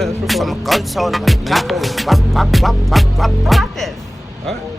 It's recording. Some guns on Let me top. call it. Wap, wap, wap, wap, wap, I wap. got this. All right.